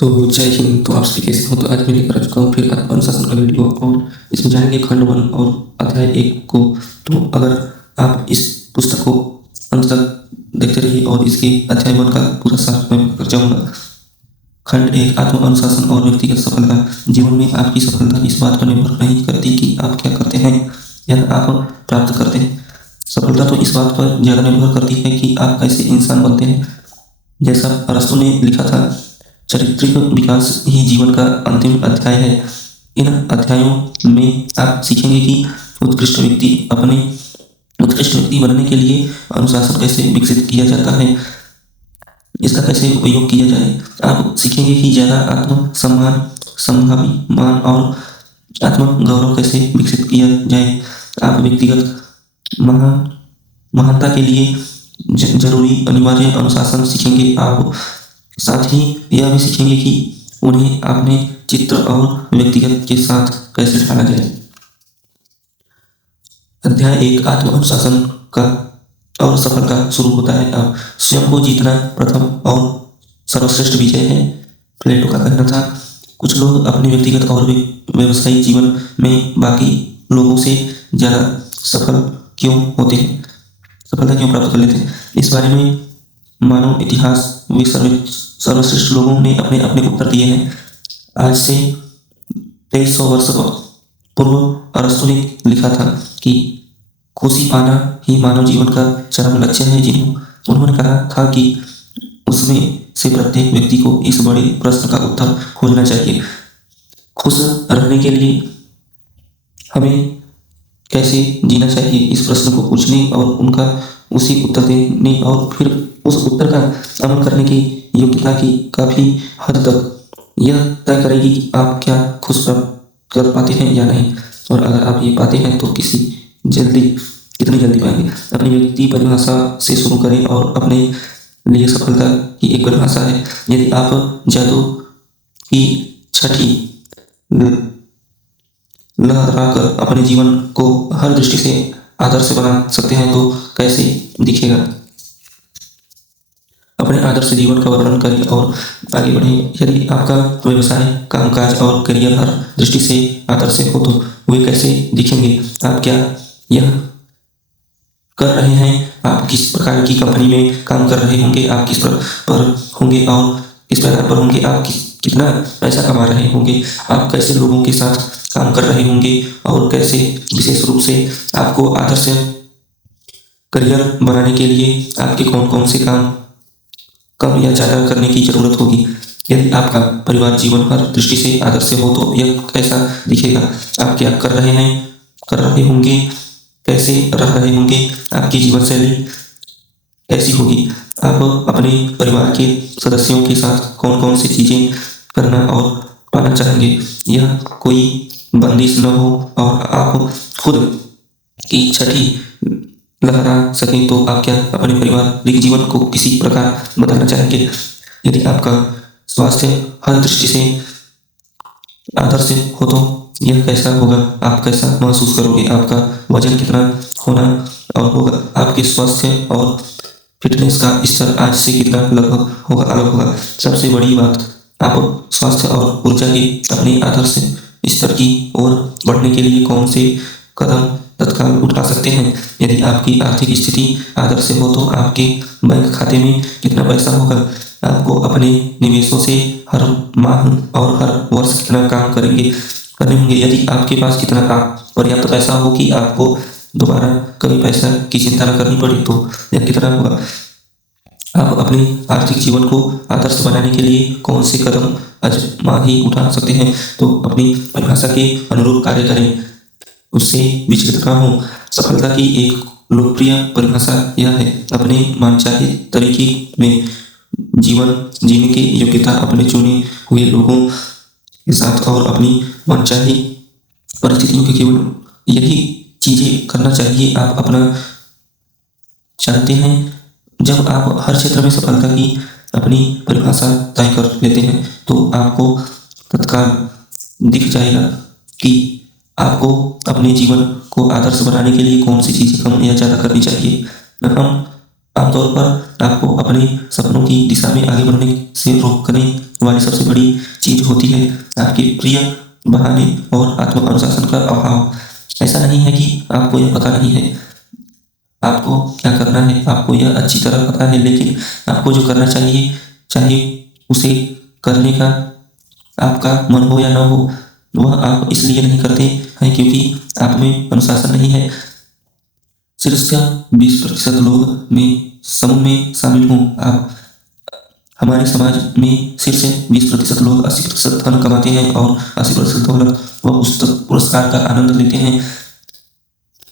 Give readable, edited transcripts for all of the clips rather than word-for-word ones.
तो जय हिंद। तो आप सभी कैसे हो? तो आज मैं लेकर आ चुका हूँ फिर अनुशासन का वीडियो और इसमें जानेंगे खंड 1 और अध्याय 1 को। तो अगर आप इस पुस्तक को अंत तक देखते रहिए और इसके अध्याय 1 का पूरा सार मैं कर जाऊंगा। खंड 1 आत्म अनुशासन और व्यक्तिगत सफलता। जीवन में आपकी सफलता इस बात पर निर्भर नहीं करती कि आप क्या करते हैं या आप प्राप्त करते हैं। सफलता तो इस बात पर ज्यादा निर्भर करती है कि आप कैसे इंसान बनते हैं। जैसा अरस्तु ने लिखा था, चारित्रिक विकास ही जीवन का अंतिम अध्याय है। इन अध्यायों में आप सीखेंगे कि उत्कृष्ट व्यक्ति बनने के लिए अनुशासन कैसे विकसित किया जाता है, इसका कैसे उपयोग किया जाए। आप सीखेंगे कि ज्यादा आत्म सम्मान, स्वाभिमान और आत्म गौरव कैसे विकसित किया जाए। आप व्यक्तिगत महानता के लिए जरूरी अनिवार्य अनुशासन सीखेंगे। आप साथ ही यह भी सीखेंगे कि उन्हें अपने चित्र और व्यक्तिगत के साथ कैसे ढाला जाए। अध्याय 1 आत्म अनुशासन का और सफलता शुरू होता है। अब स्वयं को जीतना प्रथम और सर्वश्रेष्ठ विजय है, प्लेटो का कहना था। कुछ लोग अपने व्यक्तिगत और व्यवसायिक जीवन में बाकी लोगों से ज्यादा सफल क्यों होते हैं, सफलता क्यों प्राप्त कर लेते हैं, इस बारे में मानव इतिहास में सर्वश्रेष्ठ लोगों ने अपने अपने उत्तर दिए हैं। आज से 2300 वर्ष पूर्व अरस्तु ने लिखा था कि खुशी पाना ही मानव जीवन का चरम लक्ष्य है। उन्होंने कहा था कि उसमें से प्रत्येक व्यक्ति को इस बड़े प्रश्न का उत्तर खोजना चाहिए, खुश रहने के लिए हमें कैसे जीना चाहिए। इस प्रश्न को पूछने और उनका उसी उत्तर देने और फिर उस उत्तर का अमल करने की योग्यता की काफी हद तक यह तय करेगी कि आप क्या खुश कर पाते हैं या नहीं। और अगर आप ये पाते हैं तो कितनी जल्दी पाएंगे। अपनी व्यक्ति परिभाषा से शुरू करें और अपने लिए सफलता की एक परिभाषा है। यदि आप जादू की छठी लहराकर अपने जीवन को हर दृष्टि से आदर्श बना सकते हैं तो कैसे दिखेगा। अपने आदर्श जीवन का वर्णन करें और आगे बढ़ें। यदि आपका व्यवसाय, कामकाज और करियर हर दृष्टि से आदर्श हो तो वे कैसे दिखेंगे। आप क्या यह कर रहे हैं, आप किस प्रकार की कंपनी में काम कर रहे होंगे, आप किस पर होंगे और किस प्रकार पर होंगे, आप कितना पैसा कमा रहे होंगे, आप कैसे लोगों के साथ काम कर रहे होंगे और कैसे विशेष रूप से आपको आदर्श करियर बनाने के लिए आपके कौन कौन से काम कम या ज्यादा करने की जरूरत होगी। यदि आपका परिवार जीवन हर दृष्टि से आदर्श हो तो यह कैसा दिखेगा। आप क्या कर रहे होंगे, कैसे रह रहे होंगे, आपकी जीवन शैली कैसी होगी। आप अपने परिवार के सदस्यों के साथ कौन कौन सी चीजें करना और पाना चाहेंगे। यह कोई बंदिश न हो और आप खुद की छठी लहरा सकें तो आप क्या अपने पारिवारिक जीवन को किसी प्रकार बदलना चाहेंगे। यदि आपका स्वास्थ्य हर दृष्टि से आदर्श हो तो यह कैसा होगा, आप कैसा महसूस करोगे, आपका वजन कितना होना और होगा, आपके स्वास्थ्य और फिटनेस का स्तर आज से कितना लगभग होगा, अलग होगा। सबसे बड़ी बात, आप स्वास्थ्य और ऊर्जा के अपने आदर्श स्तर की ओर बढ़ने के लिए कौन से कदम तत्काल उठा सकते हैं। यदि आपकी आर्थिक स्थिति आदर्श हो तो आपके बैंक खाते में कितना पैसा होगा, आपको अपने निवेशों से हर माह और हर वर्ष कितना काम करने होंगे। यदि आपके पास इतना पर्याप्त पैसा हो कि आपको दोबारा कभी पैसा की चिंता न करनी पड़े तो यह कितना होगा। आप अपने आर्थिक जीवन को आदर्श बनाने के लिए कौन से कदम आजमा ही उठा सकते हैं। तो अपनी परिभाषा के अनुरूप कार्य करें, उससे विचलित न हो। सफलता की एक लोकप्रिय परिभाषा यह है, अपने मनचाहे तरीके में जीवन जीने की योग्यता, अपने चुने हुए लोगों के साथ और अपनी मनचाही परिस्थितियों के केवल यही चीजें करना चाहिए आप अपना चाहते हैं। जब आप हर क्षेत्र में सफलता की अपनी परिभाषा तय कर लेते हैं तो आपको तत्काल दिख जाएगा कि आपको अपने जीवन को आदर्श बनाने के लिए कौन सी चीजें कम या ज्यादा करनी चाहिए। हम आमतौर पर आपको अपने सपनों की दिशा में आगे बढ़ने से रोकने वाली सबसे बड़ी चीज होती है आपके प्रिय बहाने और आत्म अनुशासन का अभाव। ऐसा नहीं है कि आपको यह पता नहीं है आपको क्या करना है, आपको यह अच्छी तरह पता है, लेकिन आपको जो करना चाहिए, चाहे उसे करने का आपका मन हो या न हो, वह आप इसलिए नहीं करते हैं क्योंकि आप में अनुशासन नहीं है। शीर्ष 20% लोग में समूह में शामिल हूँ। आप हमारे समाज में शीर्ष 20% लोग 80% धन कमाते हैं और 80% दौलत व पुरस्कार का आनंद लेते हैं।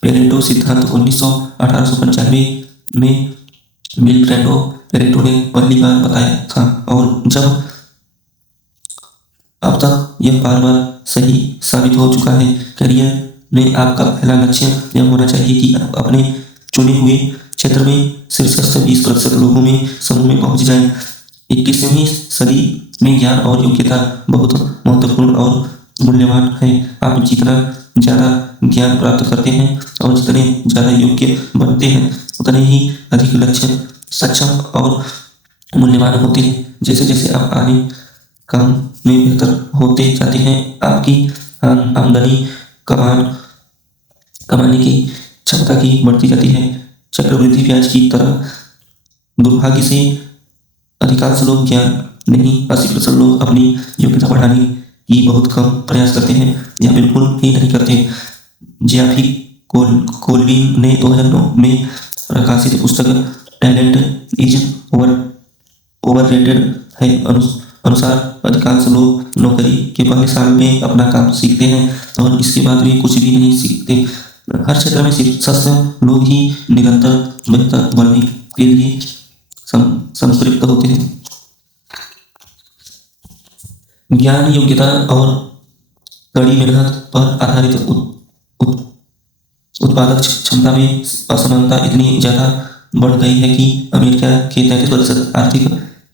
पेरेटो सिद्धांत 1895 में विल्फ्रेडो पेरेटो ने पहली बार बताया था और जब अब तक यह बार बार सही साबित हो चुका है। करियर में आपका पहला लक्ष्य यह होना चाहिए कि आप अपने चुने हुए क्षेत्र में शीर्षस्थ 20% लोगों में समूह में पहुंच जाएं। 21वीं सदी में ज्ञान और योग्यता बहुत महत्वपूर्ण और मूल्यवान है। आप जितना ज्यादा ज्ञान प्राप्त करते हैं और जितने ज्यादा योग्य बनते हैं, उतने ही अधिक लक्ष्य सक्षम और मूल्यवान होते हैं। जैसे जैसे आप आगे काम में बेहतर होते जाते हैं, आपकी आमदनी कमाने की क्षमता की बढ़ती जाती है। चक्रवृद्धि ब्याज की तरह दुर्भाग्य से अधिकांश लोग ज्ञान नहीं, 80% लोग अपनी योग्यता बढ़ाने की बहुत कम प्रयास करते हैं या बिल्कुल ही नहीं करते। जेफी कोल्विन ने 2009 में प्रकाशित पुस्तक टैलेंट इज ओवररेटेड है अनुसार अधिकांश लोग नौकरी के पहले साल में अपना काम सीखते हैं और इसके बाद वे कुछ भी नहीं सीखते। हर क्षेत्र में शीर्षस्थ लोग ही निरंतर बेहतर बनने के लिए संतृप्त होते हैं। ज्ञान, योग्यता और कड़ी मेहनत पर आधारित उत्पादक क्षमता में असमानता इतनी ज्यादा बढ़ गई है कि अमेरिका के 33% आर्थिक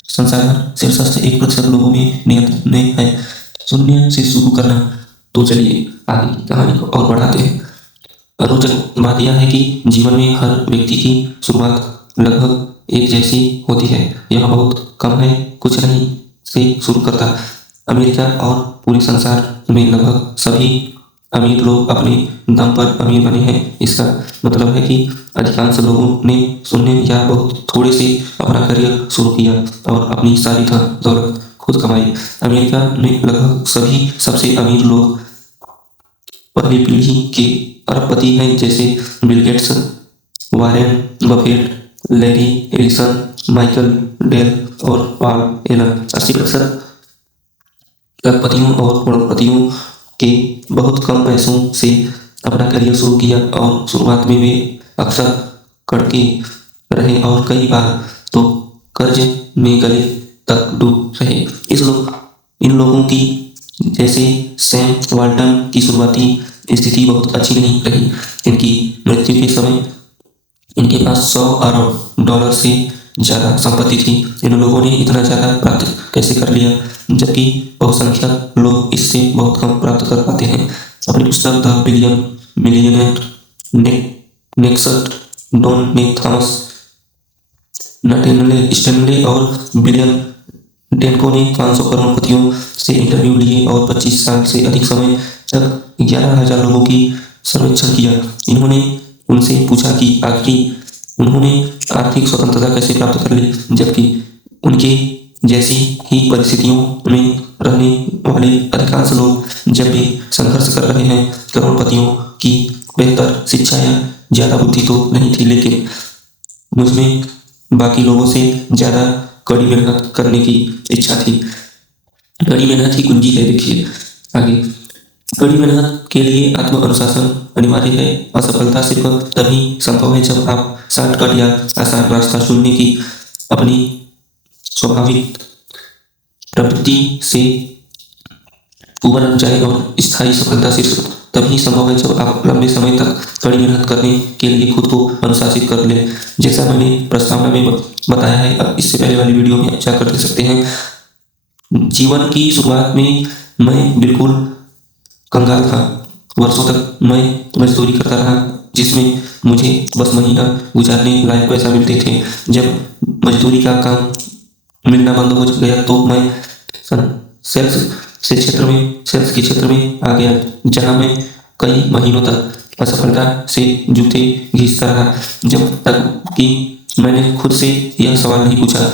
संसाधन शीर्षस्थ 1% लोगों में नियंत्रण में है। शून्य से शुरू करना। तो चलिए आगे की कहानी को और बढ़ाते हैं। रोचक बात यह है कि जीवन में हर व्यक्ति की शुरुआत लगभग एक जैसी होती है। यह बहुत कम है कुछ नहीं से शुरू करता। अमेरिका और पूरे संसार में लगभग सभी अमीर लोग अपने दम पर अमीर बने हैं। इसका मतलब है कि अधिकांश लोगों ने शून्य या बहुत थोड़े से अपना करियर शुरू किया और अपनी सारी धन दौलत खुद कमाई। अमेरिका में लगभग सभी सबसे अमीर लोग पहली पीढ़ी के अरबपति हैं, जैसे Bill Gates, Warren Buffett, Larry Ellison, Michael Dell और पॉल एलन। 80% लखपतियों और करोड़पतियों के बहुत कम पैसों से अपना करियर शुरू किया और शुरुआत में वे अक्सर कड़के रहे और कई बार तो कर्ज में गले तक डूब रहे। इन लोगों की जैसे सैम वाल्टन की शुरुआती स्थिति बहुत अच्छी नहीं रही। इनकी मृत्यु के समय इनके पास $100 अरब से ज्यादा संपत्ति थी। इन लोगों ने इतना ज्यादा प्राप्त कैसे कर लिया, जबकि बहुसंख्यक लोग इससे बहुत कम प्राप्त कर पाते हैं। अपनी पुस्तक द मिलियनेयर नेक्स्ट डॉन में थॉमस स्टैनले और विलियम डेनको ने 500 करोड़पतियों से इंटरव्यू लिए और 25 साल से अधिक समय तक 11,000 लोगों की सर्वेक्षण किया। इन्होंने उनसे पूछा कि आखिर उन्होंने आर्थिक स्वतंत्रता कैसे प्राप्त कर ली, जबकि उनके जैसी ही परिस्थितियों में रहने वाले अधिकांश लोग जब भी संघर्ष कर रहे हैं। करोड़पतियों की बेहतर शिक्षा या ज्यादा बुद्धि तो नहीं थी, लेकिन मुझमें बाकी लोगों से ज्यादा कड़ी मेहनत करने की इच्छा थी। कड़ी मेहनत ही कुंजी है। देखिए आगे, कड़ी मेहनत के लिए आत्म अनुशासन अनिवार्य है। असफलता सिर्फ तभी संभव है जब आप शॉर्टकट या आसान रास्ता चुनने की अपनी स्वाभाविक प्रवृत्ति से उबर जाए। और स्थायी सफलता सिर्फ तभी संभव है जब आप लंबे समय तक कड़ी मेहनत करने के लिए खुद को अनुशासित कर लें। जैसा मैंने प्रस्तावना में बताया है, अब इससे पहले वाली वीडियो में जाकर देख सकते हैं। जीवन की शुरुआत में मैं बिल्कुल कंगाल था। वर्षों तक मैं मजदूरी करता रहा, जिसमें मुझे बस महीना गुजारने लायक पैसा मिलते थे। जब मजदूरी का काम मिलना बंद हो गया तो मैं सेल्स सेल्स के क्षेत्र में आ गया, जहां मैं कई महीनों तक असफलता से जूते घिसता रहा, जब तक कि मैंने खुद से यह सवाल नहीं पूछा,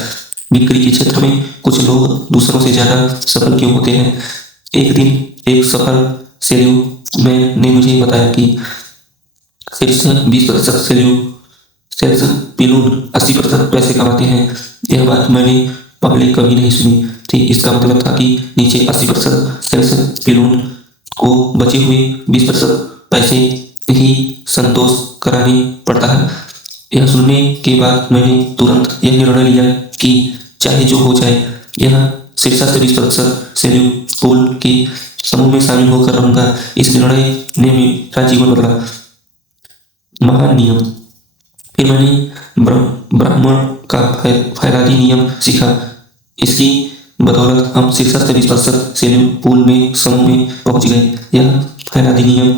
बिक्री के क्षेत्र में कुछ लोग दूसरों से ज्यादा सफल क्यों होते हैं। एक दिन एक सफल सेल्स ने मुझे बताया कि शीर्ष 20% सेल्स पिलून 80% पैसे कमाते हैं। यह बात मैंने पहले कभी नहीं सुनी थी। इसका मतलब था कि नीचे 80% सेल्स पिलून को बचे हुए 20% पैसे ही संतोष कराने पड़ता है। यह सुनने के बाद मैंने तुरंत यह निर्णय लिया कि चाहे जो हो जाए, यह शीर्ष 20% सेल्स पूल के समूह में शामिल होकर रहूंगा। इस निर्णय ने मेरा जीवन बदला। महान नियम। फिर मैंने ब्राह्मण का फैलादी नियम सीखा। इसकी बदौलत हम शीर्ष 20% सेल्स पूल में समूह में पहुंच गए। यह फैलादी नियम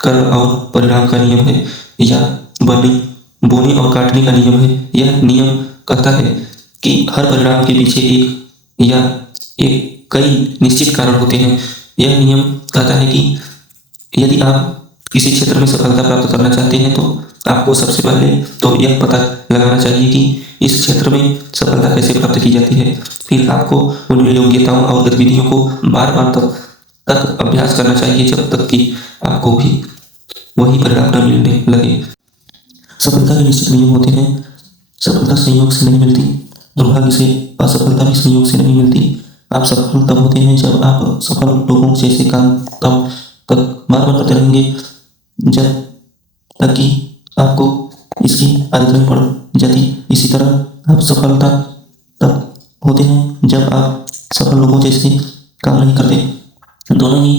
कर और परिणाम का नियम है, या बोने और काटने का नियम है। यह नियम कहता है कि हर परिणाम के पीछे एक कई निश्चित कारण होते हैं। यह नियम कहता है कि यदि आप किसी क्षेत्र में सफलता प्राप्त करना चाहते हैं, तो आपको सबसे पहले तो यह पता लगाना चाहिए कि इस क्षेत्र में सफलता कैसे प्राप्त की जाती है। फिर आपको उन योग्यताओं और गतिविधियों को बार बार तक अभ्यास करना चाहिए, जब तक कि आपको भी वही परिणाम न मिलने लगे। सफलता के निश्चित नियम होते हैं। सफलता संयोग से नहीं मिलती, दुर्भाग्य से असफलता भी संयोग से नहीं मिलती। आप सफल तब होते हैं जब आप सफल लोगों जैसे काम तब तक बार बार करते रहेंगे, जब तक कि आपको इसकी आदत नहीं पड़ जाती। इसी तरह आप सफलता तब होते हैं जब आप सफल लोगों जैसे काम नहीं करते। दोनों ही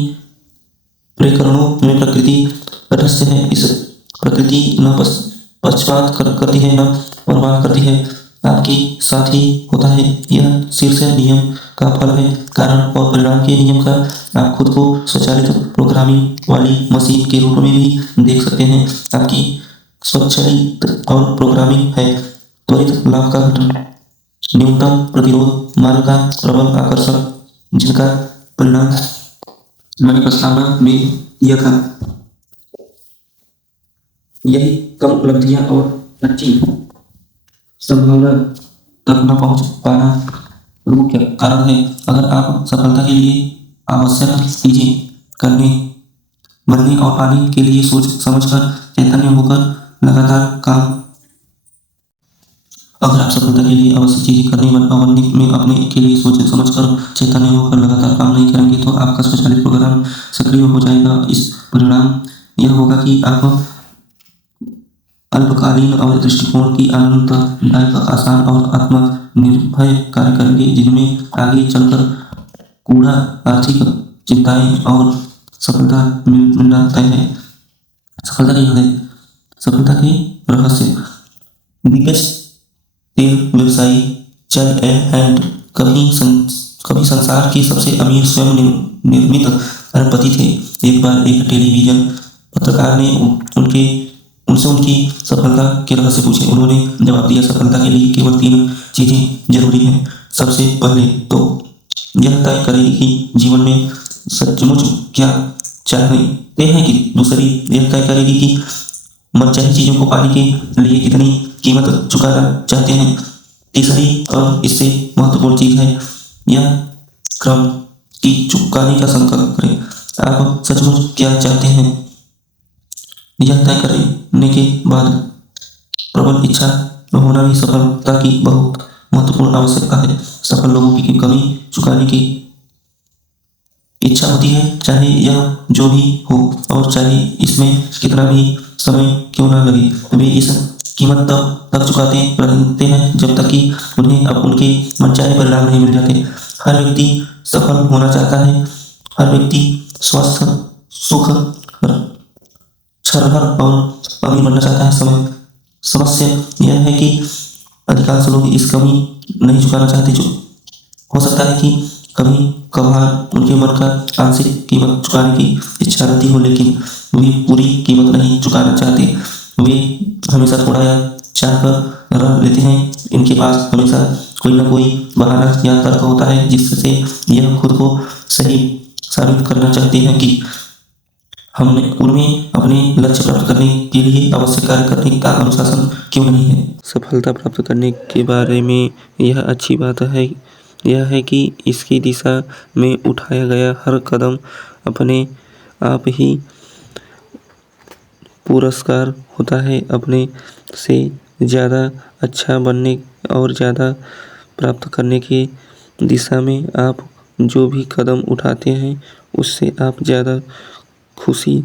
प्रकरणों में प्रकृति तटस्थ है। इस प्रकृति न पक्षपात करती है, न परवाह करती है, आपके साथ ही होता है। यह शीर्ष नियम का फल है। कारण और परिणाम के नियम का आप खुद को स्वचालित प्रोग्रामिंग वाली मशीन के रूप में भी देख सकते हैं। आपकी स्वचालित और प्रोग्रामिंग है त्वरित लाभ का घटन, न्यूनतम प्रतिरोध, मार्ग का प्रबल आकर्षण, जिनका परिणाम मैंने प्रस्तावना में दिया था। यही कम उपलब्धियां और अच्छी संभावना तक न पहुंच पाना मुख्य कारण है। अगर आप सफलता के लिए आवश्यक चीजें बनने और पाने के लिए सोच समझकर चैतन्य होकर लगातार काम अगर आप सफलता के लिए आवश्यक चीजें करने बनने में अपने के लिए सोच समझकर चैतन्य होकर लगातार काम नहीं करेंगे, तो आपका स्वचालित प्रोग्राम सक्रिय हो जाएगा। इस परिणाम यह होगा कि आप अल्पकालीन और दृष्टिकोण की आनंददायक, आसान और आत्मनिर्भर कार्य करेंगे, जिनमें आगे चलकर कूड़ा आर्थिक चिंताएं और सफलता मिलना तय है। सफलता के सफलता के रहस्य। दिग्गज तेल व्यवसायी चल हैंड कभी संसार के सबसे अमीर स्वयं निर्मित अरबपति थे। एक बार एक टेलीविजन पत्रकार ने उनसे उनकी सफलता के रहस्य पूछे। उन्होंने जवाब दिया, सफलता के लिए केवल 3 चीजें जरूरी हैं। सबसे पहले तो यह तय करें कि जीवन में सचमुच क्या चाहते हैं, कि दूसरी यह तय करेगी कि मनचाही चीजों को पाने के लिए कितनी कीमत चुकाना चाहते हैं। तीसरी और इससे महत्वपूर्ण चीज है यह क्रम की चुकाने का संकल्प करें। आप सचमुच क्या चाहते हैं, यह तय करने के बाद प्रबल इच्छा होना भी सफलता की बहुत महत्वपूर्ण आवश्यकता है। सफल लोगों की कमी चुकाने की इच्छा होती है, चाहे यह जो भी हो और चाहे इसमें कितना भी समय क्यों न लगे। वे इस कीमत तक चुकाते रहते हैं जब तक कि उन्हें अब उनके मनचाहे परिणाम नहीं मिल जाते। हर व्यक्ति सफल होना चाहता है। हर व्यक्ति स्वस्थ, सुख, छरहर और अमीर बनना चाहता है। समस्या यह है कि अधिकांश लोग इस कमी नहीं चुकाना चाहते। जो हो सकता है कि कभी कभार उनके मन का आंशिक कीमत चुकाने की इच्छा रहती हो, लेकिन वे पूरी कीमत नहीं चुकाना चाहते। वे हमेशा थोड़ा या चाह कर रह लेते हैं। इनके पास हमेशा कोई ना कोई बहाना या तर्क होता है जिससे यह खुद को सही साबित करना चाहते हैं कि उनमें अपने लक्ष्य प्राप्त करने के लिए आवश्यक कार्य करने का अनुशासन क्यों नहीं है। सफलता प्राप्त करने के बारे में यह अच्छी बात है यह है कि इसकी दिशा में उठाया गया हर कदम अपने आप ही पुरस्कार होता है। अपने से ज़्यादा अच्छा बनने और ज़्यादा प्राप्त करने की दिशा में आप जो भी कदम उठाते हैं उससे आप ज़्यादा खुशी,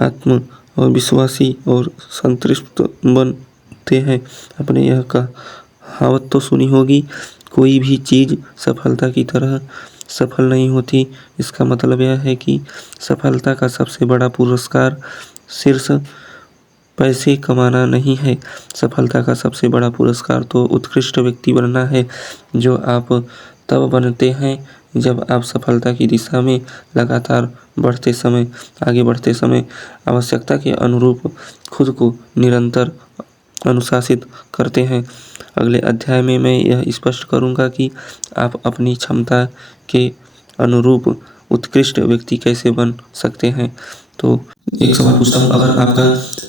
आत्म और विश्वासी और संतुष्ट बनते हैं। आपने यह कहावत तो सुनी होगी, कोई भी चीज़ सफलता की तरह सफल नहीं होती। इसका मतलब यह है कि सफलता का सबसे बड़ा पुरस्कार सिर्फ पैसे कमाना नहीं है। सफलता का सबसे बड़ा पुरस्कार तो उत्कृष्ट व्यक्ति बनना है, जो आप तब बनते हैं जब आप सफलता की दिशा में लगातार आगे बढ़ते समय आवश्यकता के अनुरूप खुद को निरंतर अनुशासित करते हैं। अगले अध्याय में मैं यह स्पष्ट करूंगा कि आप अपनी क्षमता के अनुरूप उत्कृष्ट व्यक्ति कैसे बन सकते हैं। तो एक सवाल पूछता हूँ, अगर आपका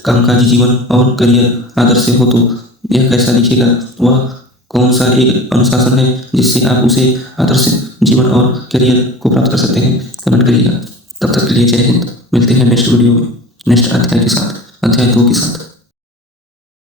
कामकाजी जीवन और करियर आदर्श हो तो यह कैसा दिखेगा? वह कौन सा एक अनुशासन है जिससे आप उसे आदर्श जीवन और करियर को प्राप्त कर सकते हैं? कमेंट करिएगा। तब तक के लिए जय हिंद। मिलते हैं नेक्स्ट वीडियो में नेक्स्ट अध्याय के साथ, अध्याय 2 के साथ।